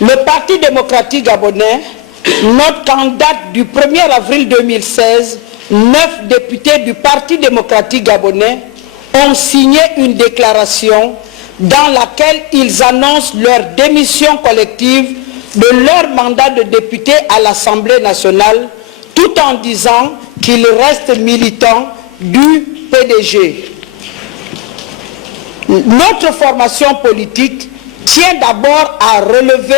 Le Parti démocratique gabonais, note qu'en date du 1er avril 2016, 9 députés du Parti démocratique gabonais ont signé une déclaration dans laquelle ils annoncent leur démission collective de leur mandat de député à l'Assemblée nationale, tout en disant qu'ils restent militants du PDG. Notre formation politique tient d'abord à relever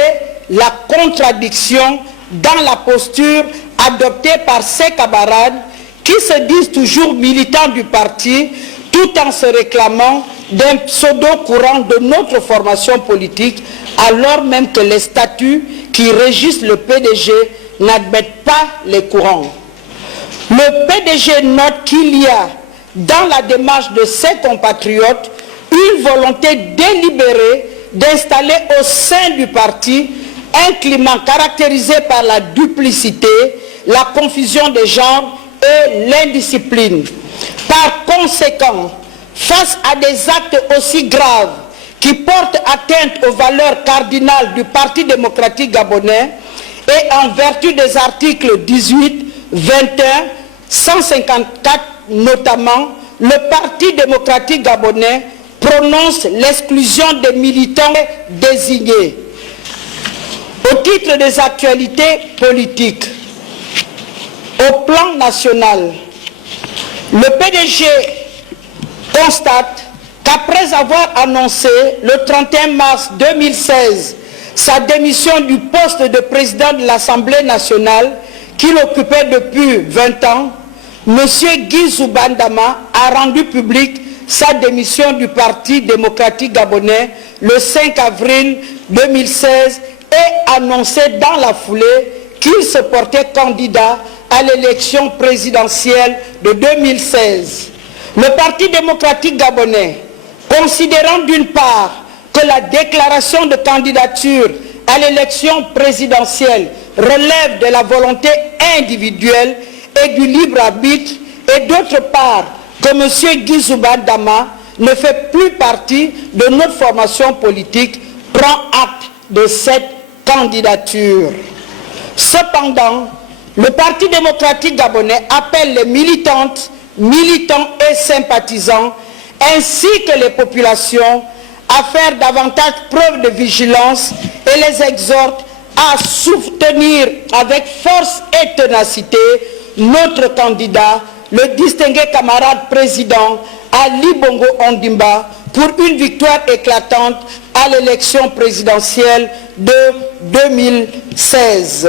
la contradiction dans la posture adoptée par ses camarades qui se disent toujours militants du parti tout en se réclamant d'un pseudo-courant de notre formation politique alors même que les statuts qui régissent le PDG n'admettent pas les courants. Le PDG note qu'il y a dans la démarche de ses compatriotes une volonté délibérée d'installer au sein du parti un climat caractérisé par la duplicité, la confusion des genres et l'indiscipline. Par conséquent, face à des actes aussi graves qui portent atteinte aux valeurs cardinales du Parti démocratique gabonais et en vertu des articles 18, 21, 154 notamment, le Parti démocratique gabonais prononce l'exclusion des militants désignés. Au titre des actualités politiques, au plan national, le PDG constate qu'après avoir annoncé le 31 mars 2016 sa démission du poste de président de l'Assemblée nationale qu'il occupait depuis 20 ans, M. Guy Zouba Ndama a rendu public sa démission du Parti démocratique gabonais le 5 avril 2016 et annoncé dans la foulée qu'il se portait candidat à l'élection présidentielle de 2016. Le Parti démocratique gabonais, considérant d'une part que la déclaration de candidature à l'élection présidentielle relève de la volonté individuelle et du libre arbitre, et d'autre part que M. Guy Zouba Ndama ne fait plus partie de notre formation politique, prend acte de cette candidature. Cependant, le Parti démocratique gabonais appelle les militantes, militants et sympathisants, ainsi que les populations, à faire davantage preuve de vigilance et les exhorte à soutenir avec force et ténacité notre candidat, le distingué camarade président Ali Bongo Ondimba, pour une victoire éclatante à l'élection présidentielle de 2016.